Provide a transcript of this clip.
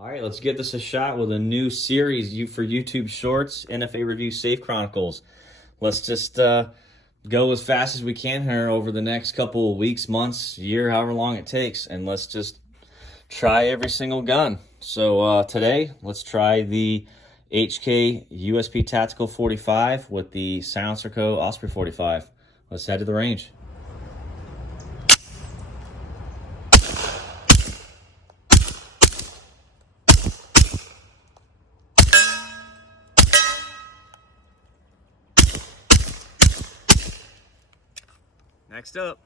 All right, let's give this a shot with a new series for YouTube Shorts, NFA Review Safe Chronicles. Let's just go as fast as we can here over the next couple of weeks, months, year, however long it takes, and let's just try every single gun. So today, let's try the HK USP Tactical 45 with the Silencer Co. Osprey 45. Let's head to the range. Next up.